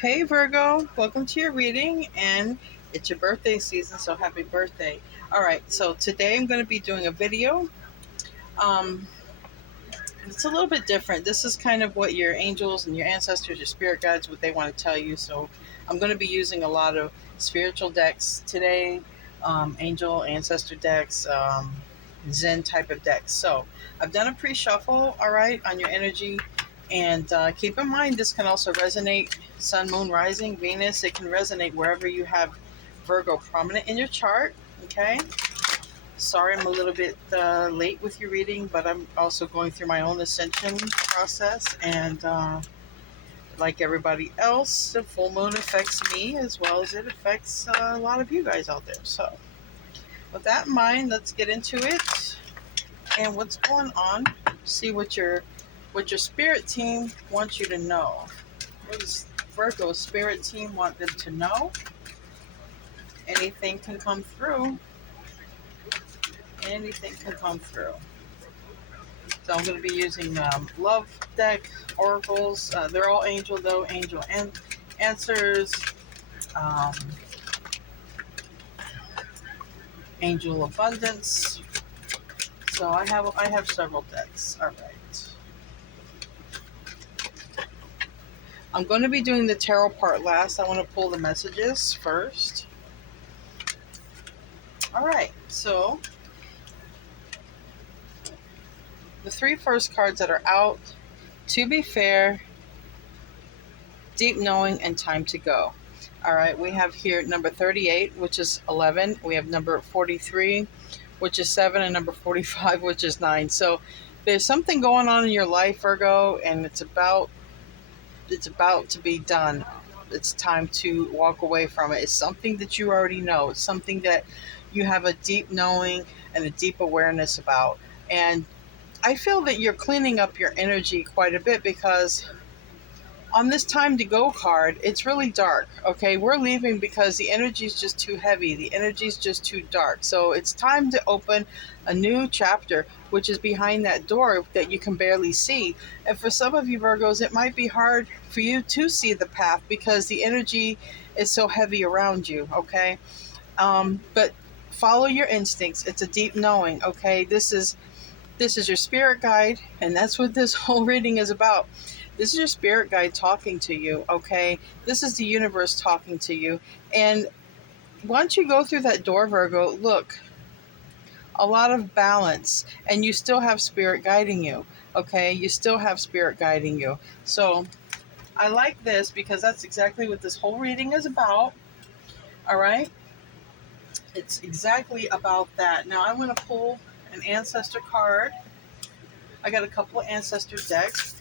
Hey Virgo, welcome to your reading, and it's your birthday season, so happy birthday. All right, so today I'm going to be doing a video. Um, it's a little bit different. This is kind of what your angels and your ancestors, your spirit guides, what they want to tell you. So I'm going to be using a lot of spiritual decks today, angel, ancestor decks, Zen type of decks. So I've done a pre-shuffle, all right, on your energy. And keep in mind, this can also resonate Sun, Moon, Rising, Venus. It can resonate wherever you have Virgo prominent in your chart. Okay. Sorry, I'm a little bit late with your reading, but I'm also going through my own ascension process. And like everybody else, the full moon affects me as well as it affects a lot of you guys out there. So, with that in mind, let's get into it. And what's going on? See what your spirit team wants you to know. What does Virgo's spirit team want them to know? Anything can come through. Anything can come through. So I'm going to be using love deck oracles. They're all angel though. Angel and answers. Um, angel abundance. So I have several decks. All right. I'm going to be doing the tarot part last. I want to pull the messages first. All right. So the three first cards that are out: to be fair, deep knowing, and time to go. All right, we have here number 38, which is 11. We have number 43, which is 7, and number 45, which is 9. So there's something going on in your life, Virgo, and it's about to be done. It's time to walk away from it. It's something that you already know. It's something that you have a deep knowing and a deep awareness about. And I feel that you're cleaning up your energy quite a bit because on this time to go card, it's really dark. Okay, we're leaving because the energy is just too heavy. The energy is just too dark. So it's time to open a new chapter, which is behind that door that you can barely see. And for some of you Virgos, it might be hard for you to see the path because the energy is so heavy around you. Okay, but follow your instincts. It's a deep knowing. Okay, this is your spirit guide, and that's what this whole reading is about. This is your spirit guide talking to you, okay? This is the universe talking to you. And once you go through that door, Virgo, look, a lot of balance, and you still have spirit guiding you, okay? You still have spirit guiding you. So I like this because that's exactly what this whole reading is about, all right? It's exactly about that. Now I'm going to pull an ancestor card. I got a couple of ancestor decks.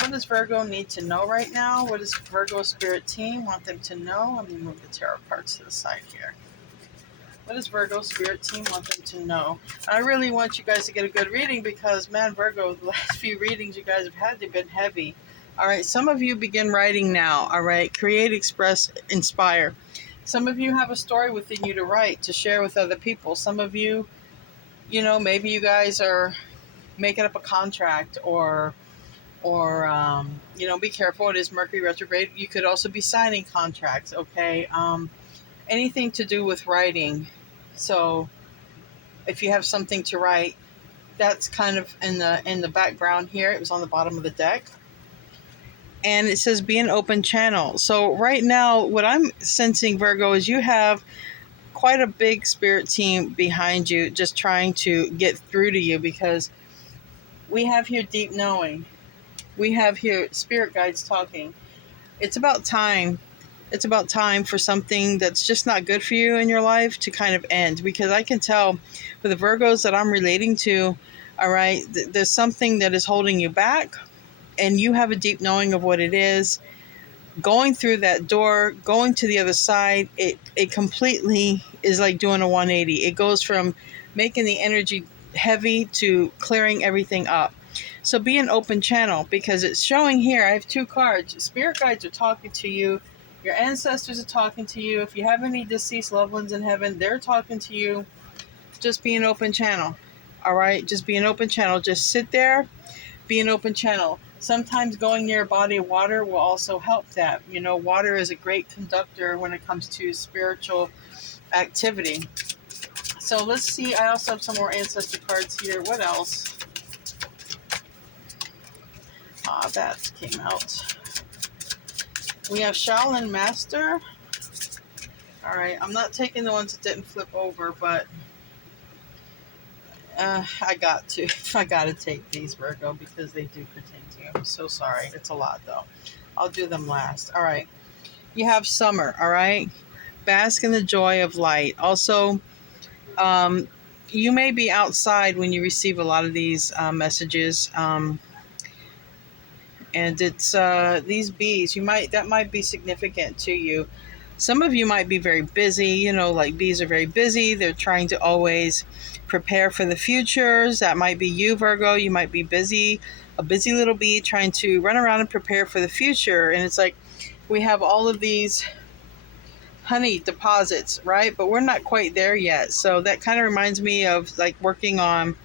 What does Virgo need to know right now? What does Virgo spirit team want them to know? Let me move the tarot cards to the side here. What does Virgo spirit team want them to know? I really want you guys to get a good reading because, man, Virgo, the last few readings you guys have had, they've been heavy. All right, some of you begin writing now. All right, create, express, inspire. Some of you have a story within you to write, to share with other people. Some of you, maybe you guys are making up a contract or be careful. It is Mercury retrograde. You could also be signing contracts. Okay, anything to do with writing. So if you have something to write, that's kind of in the background here. It was on the bottom of the deck, and it says be an open channel. So right now, what I'm sensing, Virgo, is you have quite a big spirit team behind you, just trying to get through to you because we have here deep knowing. We have here spirit guides talking. It's about time. It's about time for something that's just not good for you in your life to kind of end. Because I can tell for the Virgos that I'm relating to, all right, there's something that is holding you back. And you have a deep knowing of what it is. Going through that door, going to the other side, it completely is like doing a 180. It goes from making the energy heavy to clearing everything up. So be an open channel because it's showing here. I have two cards. Spirit guides are talking to you. Your ancestors are talking to you. If you have any deceased loved ones in heaven, they're talking to you. Just be an open channel. All right? Just be an open channel. Just sit there. Be an open channel. Sometimes going near a body of water will also help that. Water is a great conductor when it comes to spiritual activity. So let's see. I also have some more ancestor cards here. What else? That came out. We have Shaolin Master. All right. I'm not taking the ones that didn't flip over, but I got to. I got to take these, Virgo, because they do pertain to you. I'm so sorry. It's a lot, though. I'll do them last. All right. You have summer. All right. Bask in the joy of light. Also, you may be outside when you receive a lot of these messages. And it's these bees. That might be significant to you. Some of you might be very busy. Like bees are very busy. They're trying to always prepare for the futures. That might be you, Virgo. You might be busy, a busy little bee trying to run around and prepare for the future. And it's like we have all of these honey deposits, right? But we're not quite there yet. So that kind of reminds me of like working on,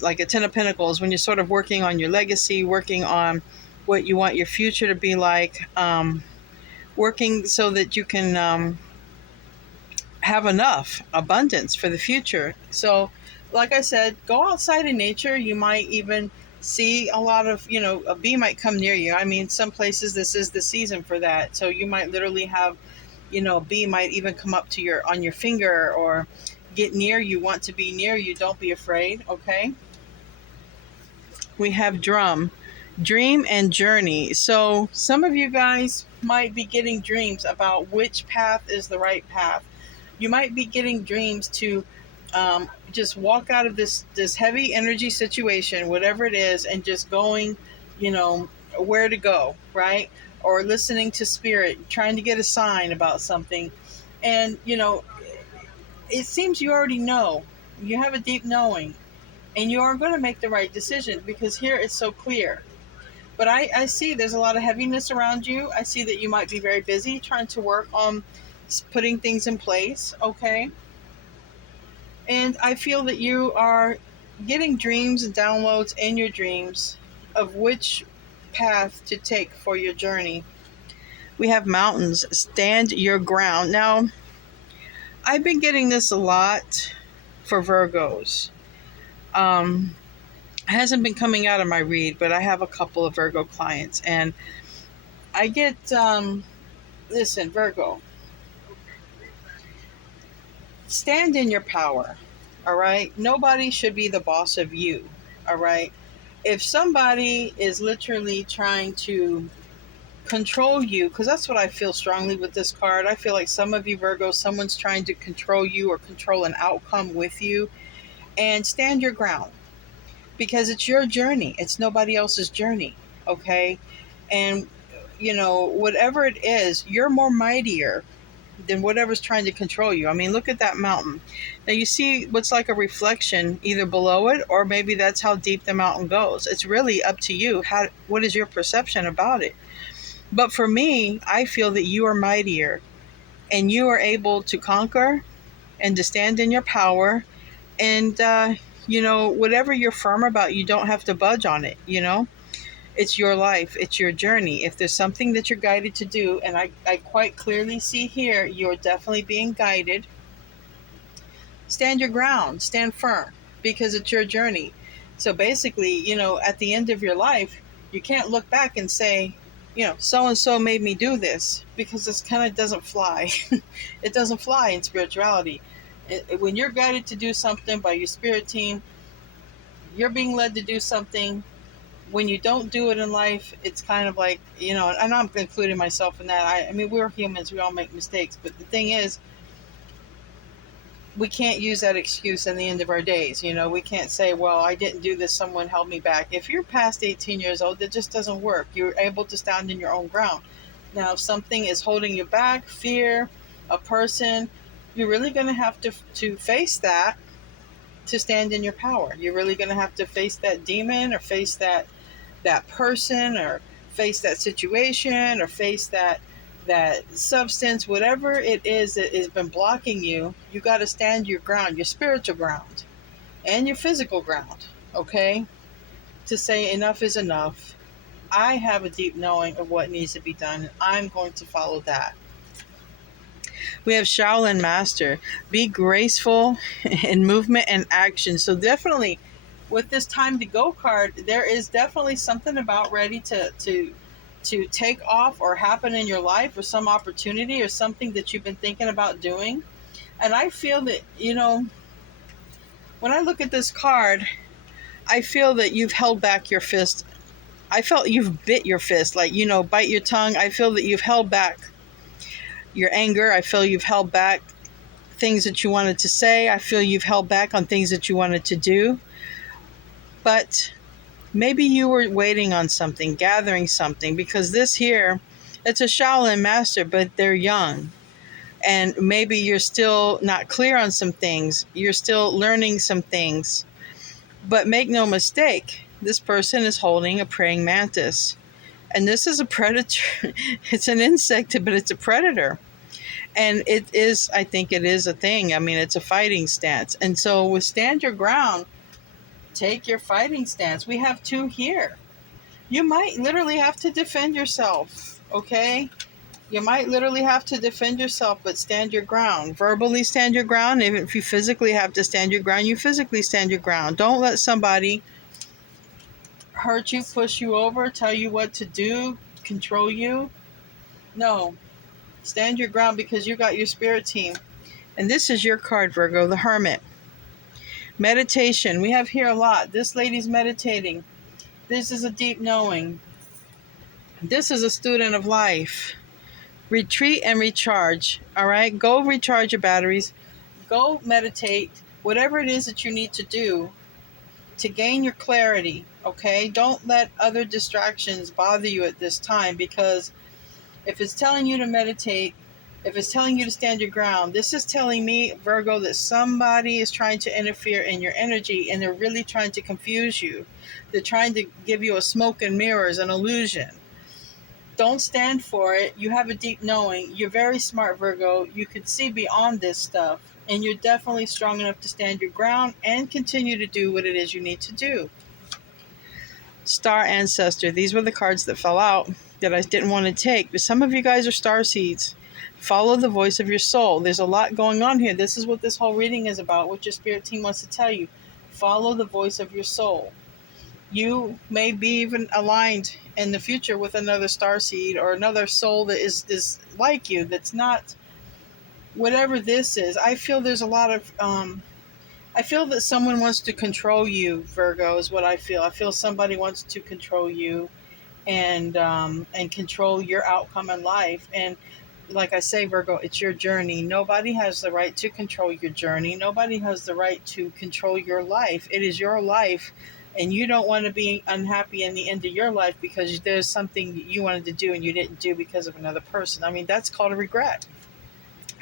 like a 10 of Pentacles, when you're sort of working on your legacy, working on what you want your future to be like, working so that you can have enough abundance for the future. So, like I said, go outside in nature. You might even see a lot of, a bee might come near you. I mean, some places this is the season for that. So you might literally have, a bee might even come up to on your finger or get near you, want to be near you. Don't be afraid, okay? We have dream and journey. So some of you guys might be getting dreams about which path is the right path. You might be getting dreams to just walk out of this heavy energy situation, whatever it is, and just going, where to go, right? Or listening to spirit, trying to get a sign about something. And, it seems you already know. You have a deep knowing. And you are going to make the right decision because here it's so clear. But I see there's a lot of heaviness around you. I see that you might be very busy trying to work on putting things in place, okay? And I feel that you are getting dreams and downloads in your dreams of which path to take for your journey. We have mountains. Stand your ground. Now, I've been getting this a lot for Virgos. It hasn't been coming out of my read, but I have a couple of Virgo clients, and I get, listen, Virgo, stand in your power, all right? Nobody should be the boss of you, all right? If somebody is literally trying to control you, because that's what I feel strongly with this card. I feel like some of you Virgos, someone's trying to control you or control an outcome with you, and stand your ground. Because it's your journey. It's nobody else's journey, okay? And, whatever it is, you're more mightier than whatever's trying to control you. I mean, look at that mountain. Now, you see what's like a reflection either below it, or maybe that's how deep the mountain goes. It's really up to you. What is your perception about it? But for me, I feel that you are mightier, and you are able to conquer and to stand in your power, and, whatever you're firm about, you don't have to budge on it, It's your life. It's your journey. If there's something that you're guided to do, and I quite clearly see here, you're definitely being guided, stand your ground, stand firm, because it's your journey. So basically, at the end of your life, you can't look back and say, so-and-so made me do this, because this kind of doesn't fly. It doesn't fly in spirituality. When you're guided to do something by your spirit team, you're being led to do something. When you don't do it in life, it's kind of like, and I'm including myself in that. I mean, we're humans. We all make mistakes. But the thing is, we can't use that excuse in the end of our days. We can't say, well, I didn't do this. Someone held me back. If you're past 18 years old, it just doesn't work. You're able to stand in your own ground. Now, if something is holding you back, fear, a person, you're really going to have to face that to stand in your power. You're really going to have to face that demon, or face that person, or face that situation, or face that substance, whatever it is that has been blocking you. You got to stand your ground, your spiritual ground and your physical ground, okay? To say enough is enough. I have a deep knowing of what needs to be done, and I'm going to follow that. We have Shaolin Master. Be graceful in movement and action. So definitely with this time to go card, there is definitely something about ready to take off or happen in your life, or some opportunity or something that you've been thinking about doing. And I feel that, when I look at this card, I feel that you've held back your fist. I felt you've bit your fist, like, bite your tongue. I feel that you've held back your anger. I feel you've held back things that you wanted to say. I feel you've held back on things that you wanted to do. But maybe you were waiting on something, gathering something, because this here, it's a Shaolin master, but they're young. And maybe you're still not clear on some things. You're still learning some things. But make no mistake, this person is holding a praying mantis. And this is a predator. It's an insect, but it's a predator. And I think it is a thing. I mean, it's a fighting stance. And so with stand your ground, take your fighting stance. We have 2 here. You might literally have to defend yourself, okay? You might literally have to defend yourself, but stand your ground. Verbally stand your ground. Even if you physically have to stand your ground, you physically stand your ground. Don't let somebody hurt you, push you over, tell you what to do, control you. No. Stand your ground, because you got your spirit team. And this is your card, Virgo, the Hermit. Meditation. We have here a lot. This lady's meditating. This is a deep knowing. This is a student of life. Retreat and recharge. All right? Go recharge your batteries. Go meditate. Whatever it is that you need to do to gain your clarity. Okay? Don't let other distractions bother you at this time, because if it's telling you to meditate, if it's telling you to stand your ground, this is telling me, Virgo, that somebody is trying to interfere in your energy, and they're really trying to confuse you. They're trying to give you a smoke and mirrors, an illusion. Don't stand for it. You have a deep knowing. You're very smart, Virgo. You can see beyond this stuff, and you're definitely strong enough to stand your ground and continue to do what it is you need to do. Star Ancestor. These were the cards that fell out that I didn't want to take, but some of you guys are star seeds. Follow the voice of your soul. There's a lot going on here. This is what this whole reading is about, what your spirit team wants to tell you. Follow the voice of your soul. You may be even aligned in the future with another star seed or another soul that is like you, that's not whatever this is. I feel there's a lot of I feel that someone wants to control you, Virgo, is what I feel. I feel somebody wants to control you and control your outcome in life. And like I say, Virgo, it's your journey. Nobody has the right to control your journey. Nobody has the right to control your life. It is your life, and you don't want to be unhappy in the end of your life because there's something you wanted to do and you didn't do because of another person. I mean, that's called a regret.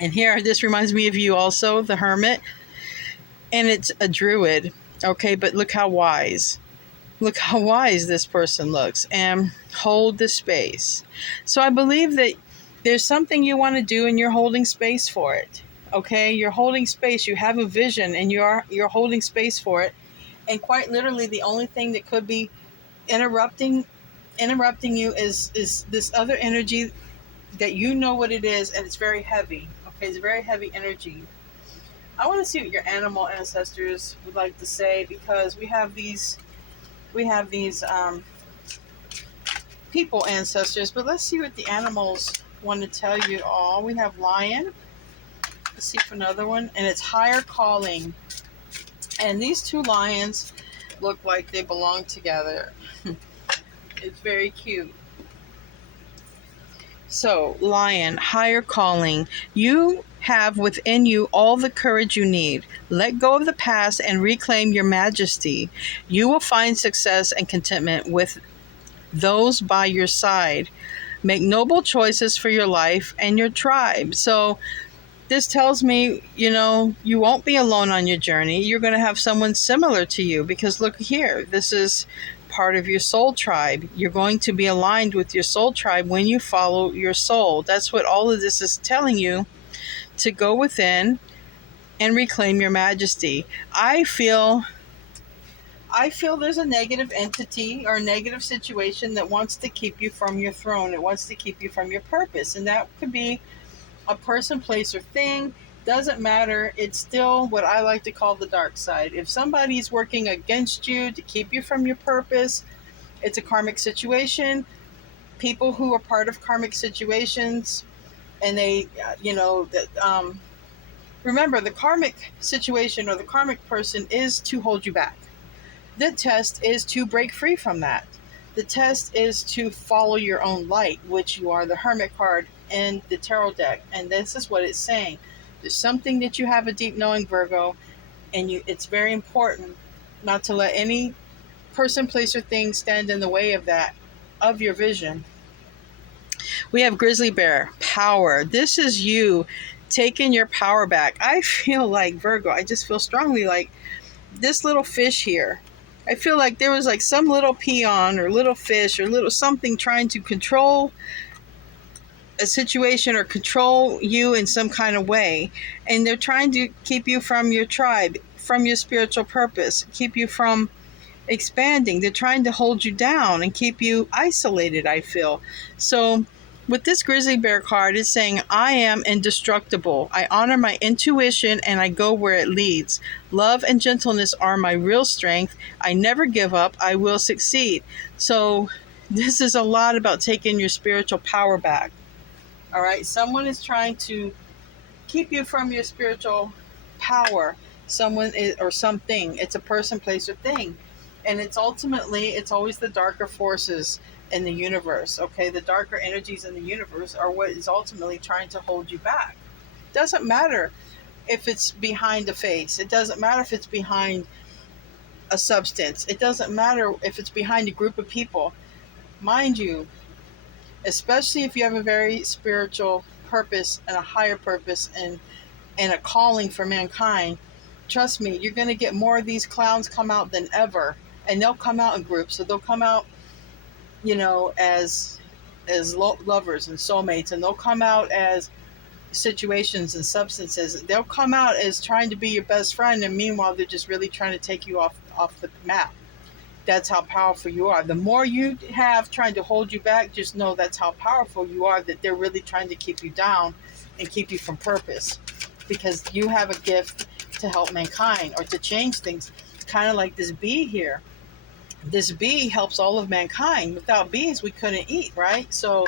And here, this reminds me of you also, the Hermit. And it's a druid, okay? But look how wise. Look how wise this person looks. And hold the space. So I believe that there's something you want to do and you're holding space for it, okay? You're holding space. You have a vision and you're holding space for it. And quite literally, the only thing that could be interrupting you is this other energy that you know what it is, and it's very heavy, okay? It's very heavy energy. I want to see what your animal ancestors would like to say, because we have these people ancestors, but let's see what the animals want to tell you all. We have lion. Let's see for another one, and it's higher calling. And these 2 lions look like they belong together. It's very cute. So, lion, higher calling. You have within you all the courage you need. Let go of the past and reclaim your majesty. You will find success and contentment with those by your side. Make noble choices for your life and your tribe. So this tells me, you won't be alone on your journey. You're going to have someone similar to you, because look here, this is part of your soul tribe. You're going to be aligned with your soul tribe when you follow your soul. That's what all of this is telling you, to go within and reclaim your majesty. I feel I feel there's a negative entity or a negative situation that wants to keep you from your throne. It wants to keep you from your purpose. And that could be a person, place, or thing. Doesn't matter. It's still what I like to call the dark side. If somebody's working against you to keep you from your purpose, it's a karmic situation. People who are part of karmic situations, and they, remember, the karmic situation or the karmic person is to hold you back. The test is to break free from that. The test is to follow your own light, which you are the Hermit card in the tarot deck. And this is what it's saying. There's something that you have a deep knowing, Virgo, and it's very important not to let any person, place, or thing stand in the way of that, of your vision. We have Grizzly Bear, power. This is you taking your power back. I feel like, Virgo, I just feel strongly like this little fish here. I feel like there was like some little peon or little fish or little something trying to control a situation or control you in some kind of way. And they're trying to keep you from your tribe, from your spiritual purpose, keep you from expanding. They're trying to hold you down and keep you isolated, I feel. So with this Grizzly Bear card, it's saying, I am indestructible. I honor my intuition and I go where it leads. Love and gentleness are my real strength. I never give up. I will succeed. So this is a lot about taking your spiritual power back. All right. Someone is trying to keep you from your spiritual power. Someone is, or something. It's a person, place, or thing. And it's always the darker forces in the universe, okay? The darker energies in the universe are what is ultimately trying to hold you back. Doesn't matter if it's behind a face. It doesn't matter if it's behind a substance. It doesn't matter if it's behind a group of people. Mind you, especially if you have a very spiritual purpose and a higher purpose and a calling for mankind, trust me, you're going to get more of these clowns come out than ever. And they'll come out in groups. So they'll come out, as lovers and soulmates, and they'll come out as situations and substances. They'll come out as trying to be your best friend, and meanwhile they're just really trying to take you off the map. That's how powerful you are. The more you have trying to hold you back, just know that's how powerful you are, that they're really trying to keep you down and keep you from purpose, because you have a gift to help mankind or to change things. Kind of like this bee here. This bee helps all of mankind. Without bees, we couldn't eat, right? So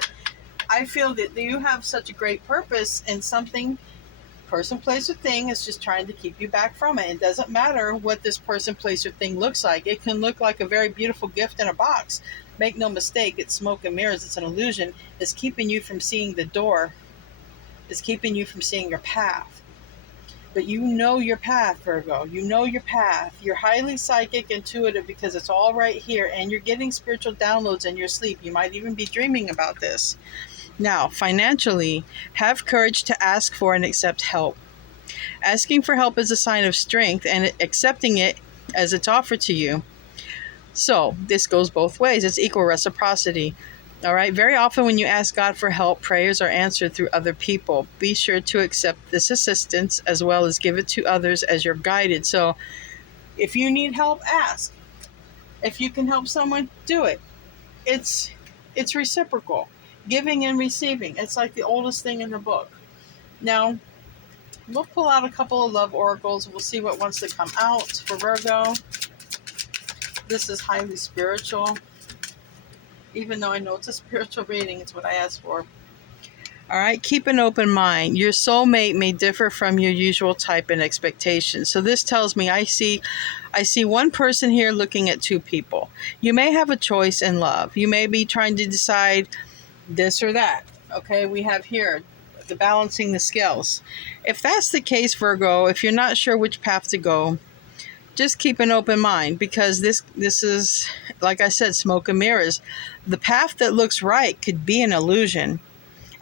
I feel that you have such a great purpose, and something, person, place, or thing is just trying to keep you back from it. It doesn't matter what this person, place, or thing looks like. It can look like a very beautiful gift in a box. Make no mistake, it's smoke and mirrors. It's an illusion. It's keeping you from seeing the door. It's keeping you from seeing your path. But you know your path, Virgo. You know your path. You're highly psychic, intuitive, because it's all right here. And you're getting spiritual downloads in your sleep. You might even be dreaming about this. Now, financially, have courage to ask for and accept help. Asking for help is a sign of strength, and accepting it as it's offered to you. So this goes both ways. It's equal reciprocity. All right. Very often when you ask God for help, prayers are answered through other people. Be sure to accept this assistance as well as give it to others as you're guided. So if you need help, ask. If you can help someone, do it. It's reciprocal. Giving and receiving. It's like the oldest thing in the book. Now, we'll pull out a couple of love oracles. We'll see what wants to come out for Virgo. This is highly spiritual. Even though I know it's a spiritual reading, it's what I asked for. All right, keep an open mind. Your soulmate may differ from your usual type and expectations. So this tells me I see one person here looking at two people. You may have a choice in love. You may be trying to decide this or that. Okay, we have here the balancing the scales. If that's the case, Virgo, if you're not sure which path to go, just keep an open mind, because this is, like I said, smoke and mirrors. The path that looks right could be an illusion,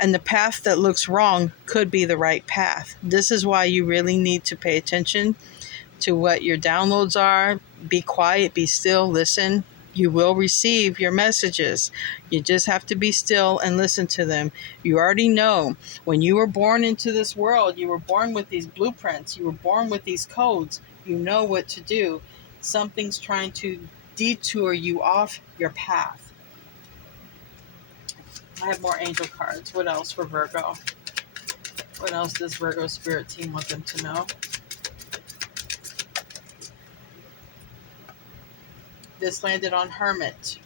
and the path that looks wrong could be the right path. This is why you really need to pay attention to what your downloads are. Be quiet, be still, listen. You will receive your messages. You just have to be still and listen to them. You already know when you were born into this world, you were born with these blueprints. You were born with these codes. You know what to do. Something's trying to detour you off your path. I have more angel cards. What else for Virgo? What else does Virgo spirit team want them to know? This landed on Hermit.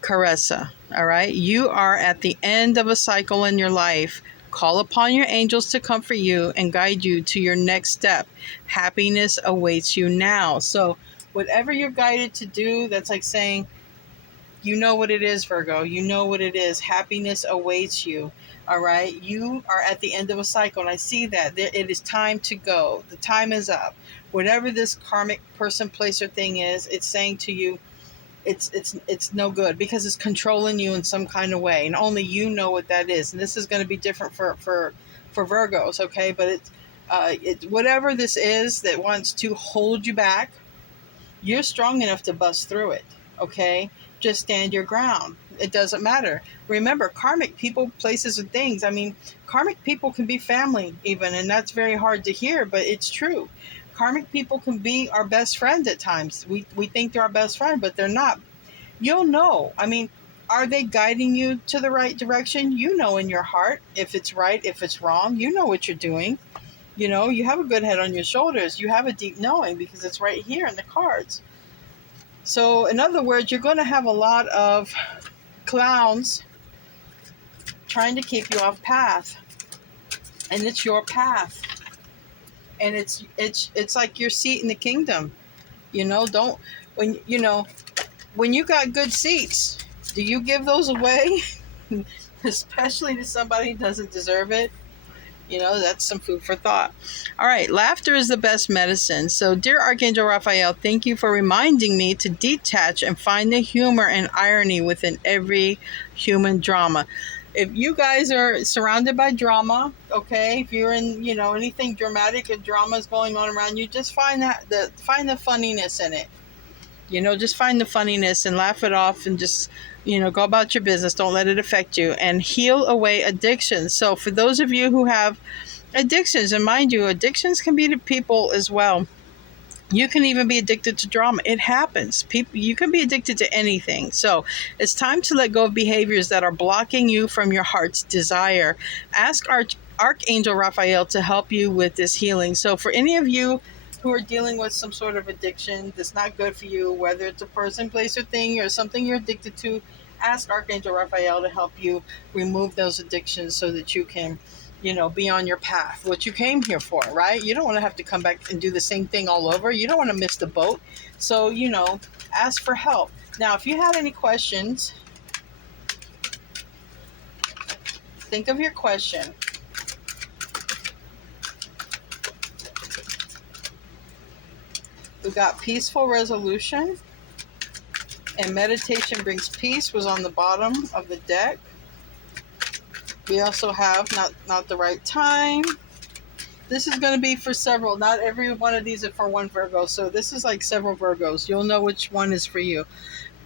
Caressa, all right? You are at the end of a cycle in your life. Call upon your angels to comfort you and guide you to your next step. Happiness awaits you now. So whatever you're guided to do, that's like saying, you know what it is, Virgo. You know what it is. Happiness awaits you. All right. You are at the end of a cycle. And I see that. It is time to go. The time is up. Whatever this karmic person, place, or thing is, it's saying to you, it's no good because it's controlling you in some kind of way. And only you know what that is. And this is going to be different for Virgos. Okay. But it's whatever this is that wants to hold you back, you're strong enough to bust through it. Okay. Just stand your ground. It doesn't matter. Remember, karmic people, places, and things. I mean, karmic people can be family even, and that's very hard to hear, but it's true. Karmic people can be our best friend at times. We think they're our best friend, but they're not. You'll know. I mean, are they guiding you to the right direction? You know in your heart if it's right, if it's wrong. You know what you're doing. You know, you have a good head on your shoulders. You have a deep knowing because it's right here in the cards. So, in other words, you're going to have a lot of clowns trying to keep you off path. And it's your path. And it's like your seat in the kingdom. You know, when you got good seats, do you give those away? Especially to somebody who doesn't deserve it. You know, that's some food for thought. All right, laughter is the best medicine. So, dear Archangel Raphael, thank you for reminding me to detach and find the humor and irony within every human drama. If you guys are surrounded by drama, okay, if you're in, anything dramatic and drama is going on around you, just find the funniness in it. Just find the funniness and laugh it off and just, go about your business. Don't let it affect you and heal away addictions. So for those of you who have addictions, and mind you, addictions can be to people as well. You can even be addicted to drama. It happens. You can be addicted to anything. So it's time to let go of behaviors that are blocking you from your heart's desire. Ask Archangel Raphael to help you with this healing. So for any of you who are dealing with some sort of addiction that's not good for you, whether it's a person, place, or thing, or something you're addicted to, ask Archangel Raphael to help you remove those addictions so that you can be on your path, what you came here for, right? You don't want to have to come back and do the same thing all over. You don't want to miss the boat. So, ask for help. Now, if you had any questions, think of your question. We got peaceful resolution, and meditation brings peace was on the bottom of the deck. We also have not the right time. This is going to be for several. Not every one of these are for one Virgo. So this is like several Virgos. You'll know which one is for you.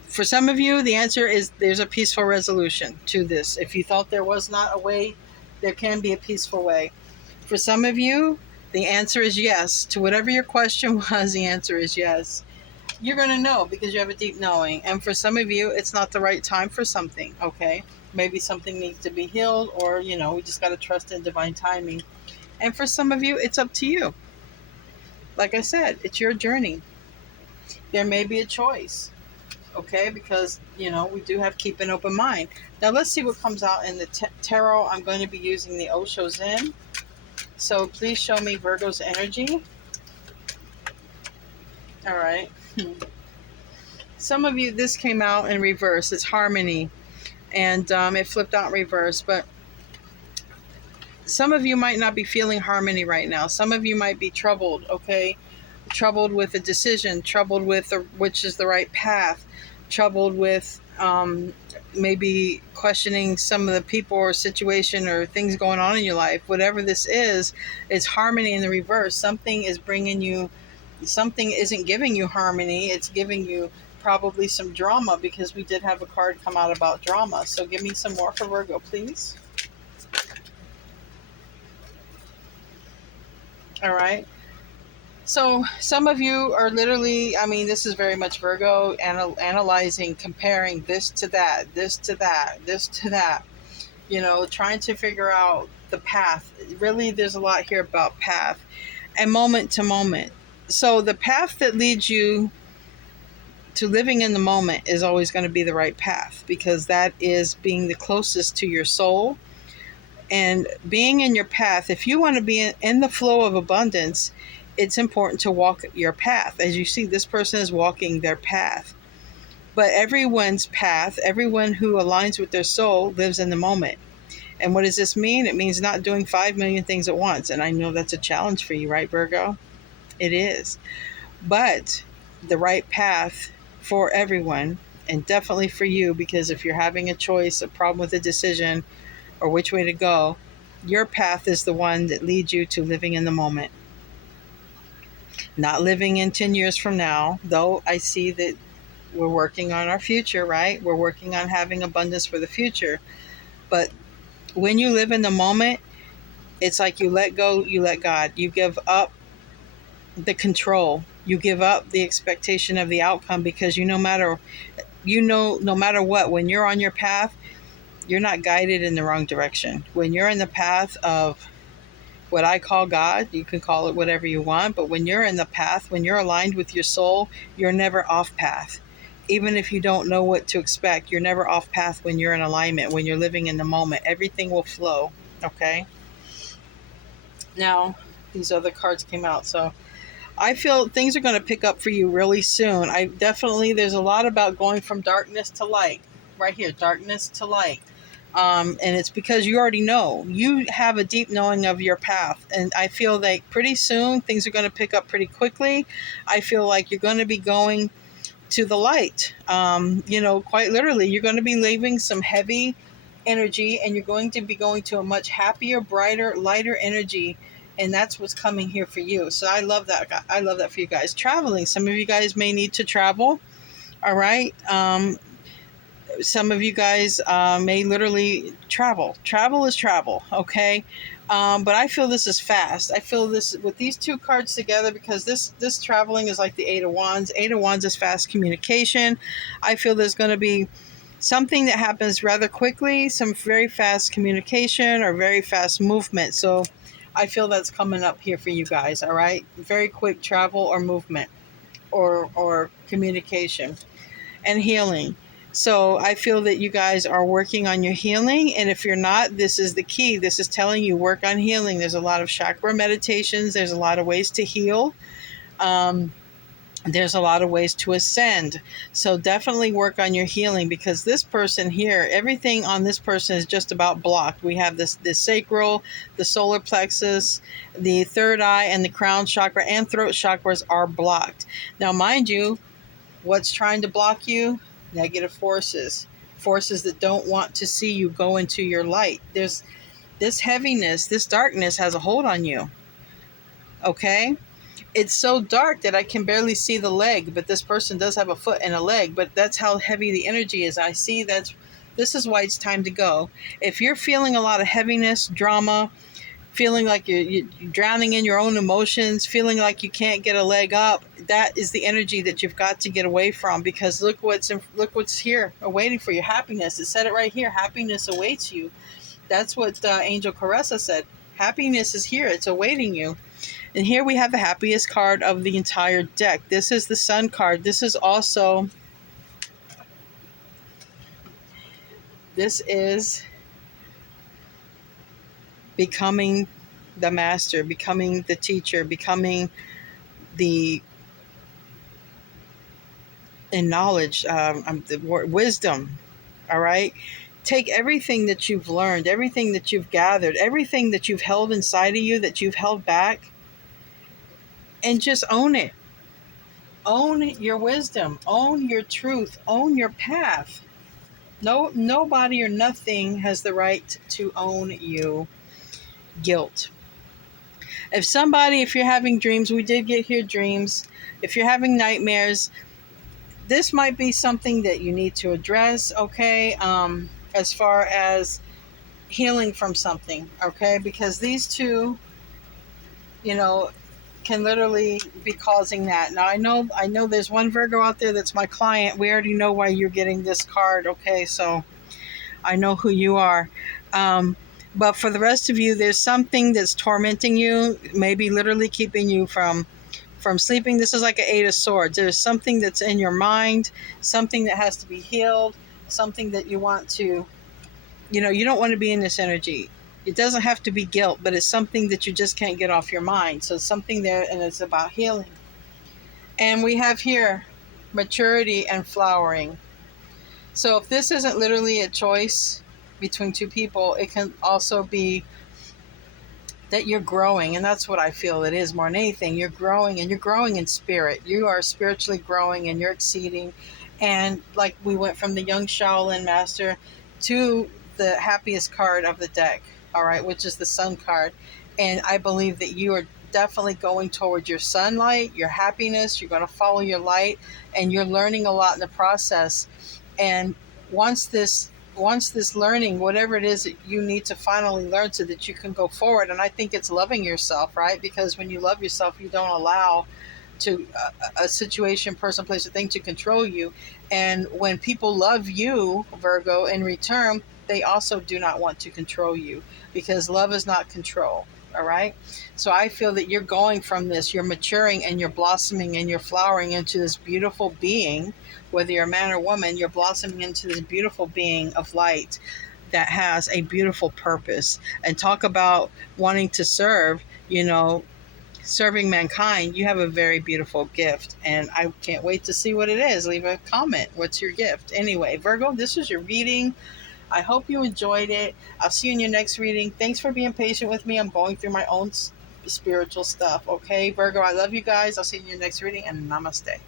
For some of you, the answer is there's a peaceful resolution to this. If you thought there was not a way, there can be a peaceful way. For some of you, the answer is yes. To whatever your question was, the answer is yes. You're going to know because you have a deep knowing. And for some of you, it's not the right time for something, okay? Maybe something needs to be healed or, we just got to trust in divine timing. And for some of you, it's up to you. Like I said, it's your journey. There may be a choice, okay? Because, we do have keep an open mind. Now, let's see what comes out in the tarot. I'm going to be using the Osho Zen. So please show me Virgo's energy. All right. Some of you, this came out in reverse. It's harmony. And it flipped out in reverse. But some of you might not be feeling harmony right now. Some of you might be troubled, okay? Troubled with a decision. Troubled with which is the right path. Troubled with maybe questioning some of the people or situation or things going on in your life. Whatever this is harmony in the reverse. Something is bringing you, something isn't giving you harmony. It's giving you probably some drama because we did have a card come out about drama. So give me some more for Virgo, please. All right. So some of you are literally, I mean, this is very much Virgo, analyzing, comparing this to that, this to that, this to that, trying to figure out the path. Really, there's a lot here about path and moment to moment. So the path that leads you to living in the moment is always going to be the right path, because that is being the closest to your soul and being in your path. If you want to be in the flow of abundance, it's important to walk your path. As you see, this person is walking their path. But everyone's path, everyone who aligns with their soul, lives in the moment. And what does this mean? It means not doing 5 million things at once. And I know that's a challenge for you, right, Virgo? It is. But the right path for everyone, and definitely for you, because if you're having a choice, a problem with a decision, or which way to go, your path is the one that leads you to living in the moment. Not living in 10 years from now, though I see that we're working on our future, right? We're working on having abundance for the future. But when you live in the moment, it's like you let go, you let God. You give up the control. You give up the expectation of the outcome, because no matter what, when you're on your path, you're not guided in the wrong direction. When you're in the path of what I call God, you can call it whatever you want, but when you're in the path, when you're aligned with your soul, you're never off path. Even if you don't know what to expect, you're never off path when you're in alignment, when you're living in the moment. Everything will flow, okay? Now, these other cards came out, so I feel things are going to pick up for you really soon. There's a lot about going from darkness to light. Right here, darkness to light. And it's because you already know. You have a deep knowing of your path. And I feel like pretty soon things are going to pick up pretty quickly. I feel like you're going to be going to the light. Quite literally, you're going to be leaving some heavy energy, and you're going to be going to a much happier, brighter, lighter energy. And that's what's coming here for you. So I love that. I love that for you guys. Traveling. Some of you guys may need to travel. All right. Some of you guys may literally travel. Travel is travel. Okay. But I feel this is fast. I feel this with these two cards together, because this traveling is like the Eight of Wands. Eight of Wands is fast communication. I feel there's going to be something that happens rather quickly, some very fast communication or very fast movement. So I feel that's coming up here for you guys. All right. Very quick travel or movement or communication and healing. So I feel that you guys are working on your healing. And if you're not, this is the key. This is telling you work on healing. There's a lot of chakra meditations. There's a lot of ways to heal. There's a lot of ways to ascend. So definitely work on your healing, because this person here, everything on this person is just about blocked. We have this sacral, the solar plexus, the third eye, and the crown chakra and throat chakras are blocked. Now, mind you, what's trying to block you? Negative forces that don't want to see you go into your light. There's this heaviness, this darkness has a hold on you. Okay? It's so dark that I can barely see the leg, but this person does have a foot and a leg, but that's how heavy the energy is. I see this is why it's time to go. If you're feeling a lot of heaviness, drama, feeling like you're drowning in your own emotions, feeling like you can't get a leg up, that is the energy that you've got to get away from, because look what's here awaiting for you. Happiness. It said it right here. Happiness awaits you. That's what Angel Caressa said. Happiness is here. It's awaiting you. And here we have the happiest card of the entire deck. This is the Sun card. This is becoming the master, becoming the teacher, becoming the in knowledge, the word wisdom. All right. Take everything that you've learned, everything that you've gathered, everything that you've held inside of you, that you've held back, and just own it. Own your wisdom, own your truth, own your path. No, nobody or nothing has the right to own you. Guilt. If you're having dreams, we did get here dreams. If you're having nightmares, this might be something that you need to address, okay? As far as healing from something, okay? Because these two, can can literally be causing that. Now I know there's one Virgo out there that's my client. We already know why you're getting this card, okay? So I know who you are. But for the rest of you, there's something that's tormenting you, maybe literally keeping you from sleeping. This is like an Eight of Swords. There's something that's in your mind, something that has to be healed, something that you want to, you don't want to be in this energy. It doesn't have to be guilt, but it's something that you just can't get off your mind. So something there, and it's about healing. And we have here maturity and flowering. So if this isn't literally a choice between two people, it can also be that you're growing. And that's what I feel it is more than anything. You're growing, and you're growing in spirit. You are spiritually growing, and you're exceeding. And like we went from the young Shaolin master to the happiest card of the deck, all right, which is the sun card. And I believe that you are definitely going towards your sunlight, your happiness. You're going to follow your light, and you're learning a lot in the process. And once this learning, whatever it is that you need to finally learn so that you can go forward, and I think it's loving yourself, right? Because when you love yourself, you don't allow to a situation, person, place, or thing to control you. And when people love you, Virgo, in return, they also do not want to control you, because love is not control. All right. So I feel that you're going from this, you're maturing, and you're blossoming, and you're flowering into this beautiful being. Whether you're a man or woman, you're blossoming into this beautiful being of light that has a beautiful purpose. And talk about wanting to serve, serving mankind. You have a very beautiful gift, and I can't wait to see what it is. Leave a comment. What's your gift? Anyway, Virgo, this is your reading. I hope you enjoyed it. I'll see you in your next reading. Thanks for being patient with me. I'm going through my own spiritual stuff. Okay, Virgo, I love you guys. I'll see you in your next reading, and namaste.